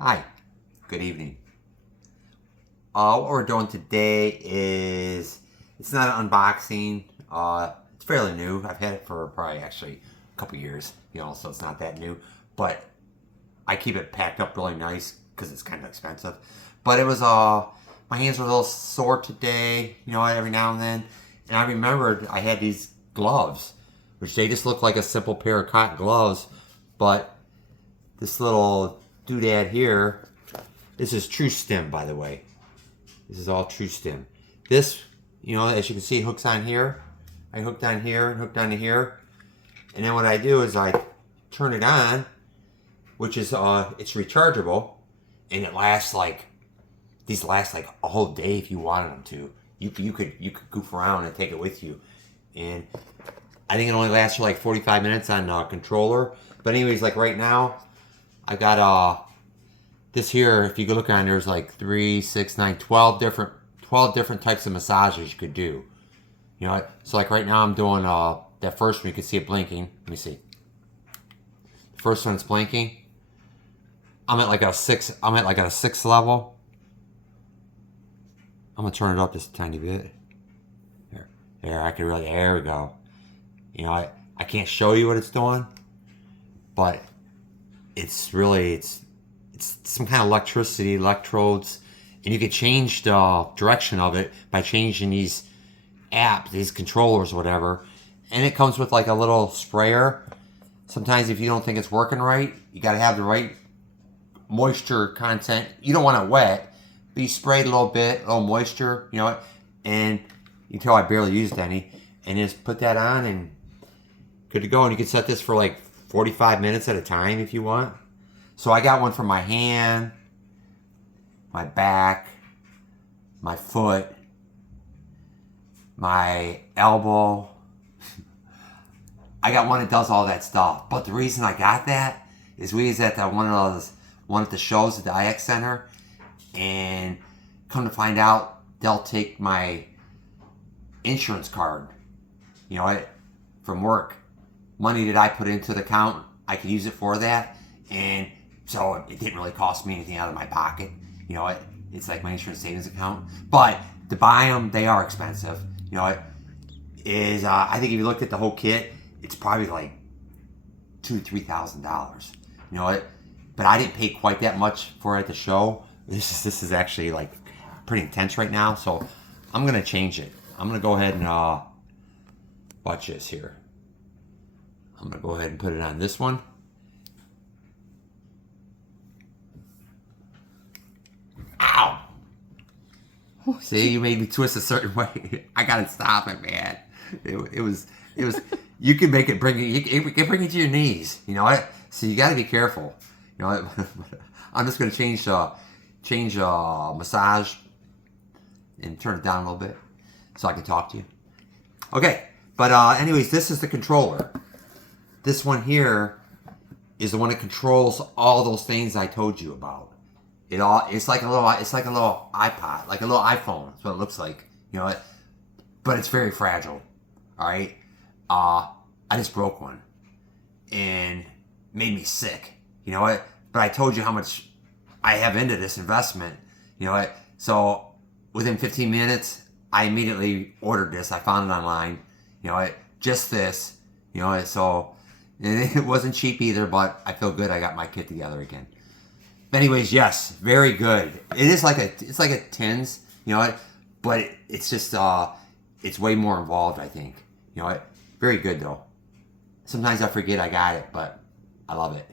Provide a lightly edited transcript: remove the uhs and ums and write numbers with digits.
Hi, good evening. What we're doing today is, it's not an unboxing. It's fairly new. I've had it for probably actually a couple years, so it's not that new. But I keep it packed up really nice because it's kind of expensive. But it was, my hands were a little sore today, every now and then. And I remembered I had these gloves, which they just look like a simple pair of cotton gloves. But this little doodad here, this is TrueSTIM, by the way. This is all TrueSTIM. This, as you can see, hooks on here. I hooked on here and hooked onto here. And then what I do is I turn it on, which is, it's rechargeable. And it lasts these last like a whole day if you wanted them to. You could goof around and take it with you. And I think it only lasts for like 45 minutes on controller. But anyways, like right now, I got this here. If you go look on, there's like 3, 6, 9, 12 different types of massages you could do. So like right now I'm doing that first one. You can see it blinking. Let me see. The first one's blinking. I'm at like a 6. I'm at like a 6th level. I'm gonna turn it up just a tiny bit. There. I can really. There we go. I can't show you what it's doing, but it's some kind of electricity, electrodes, and you can change the direction of it by changing these apps, these controllers, whatever. And it comes with like a little sprayer. Sometimes if you don't think it's working right, you got to have the right moisture content. You don't want it wet, but you spray it a little bit, a little moisture, and you can tell I barely used any. And just put that on and good to go. And you can set this for like 45 minutes at a time if you want. So I got one for my hand, my back, my foot, my elbow. I got one that does all that stuff. But the reason I got that is we was at one of the shows at the IX Center, and come to find out they'll take my insurance card, from work. Money that I put into the account, I could use it for that. And so it didn't really cost me anything out of my pocket. It's like my insurance savings account. But to buy them, they are expensive. I think if you looked at the whole kit, it's probably like $2,000 to $3,000. But I didn't pay quite that much for it at the show. This is actually like pretty intense right now. So I'm gonna change it. I'm gonna go ahead and watch this here. I'm gonna go ahead and put it on this one. Ow! See, you made me twist a certain way. I gotta stop it, man. It was. You can make it bring it. You can bring it to your knees. So you got to be careful. I'm just gonna change massage and turn it down a little bit so I can talk to you. Okay, but anyways, this is the controller. This one here is the one that controls all those things I told you about. It's like a little iPod, like a little iPhone. That's what it looks like, but it's very fragile. All right, I just broke one, and made me sick. But I told you how much I have into this investment. So within 15 minutes, I immediately ordered this. I found it online. Just this. So it wasn't cheap either, but I feel good. I got my kit together again. But anyways, yes, very good. It's like a tins, but it's just it's way more involved, I think. Very good though. Sometimes I forget I got it, but I love it.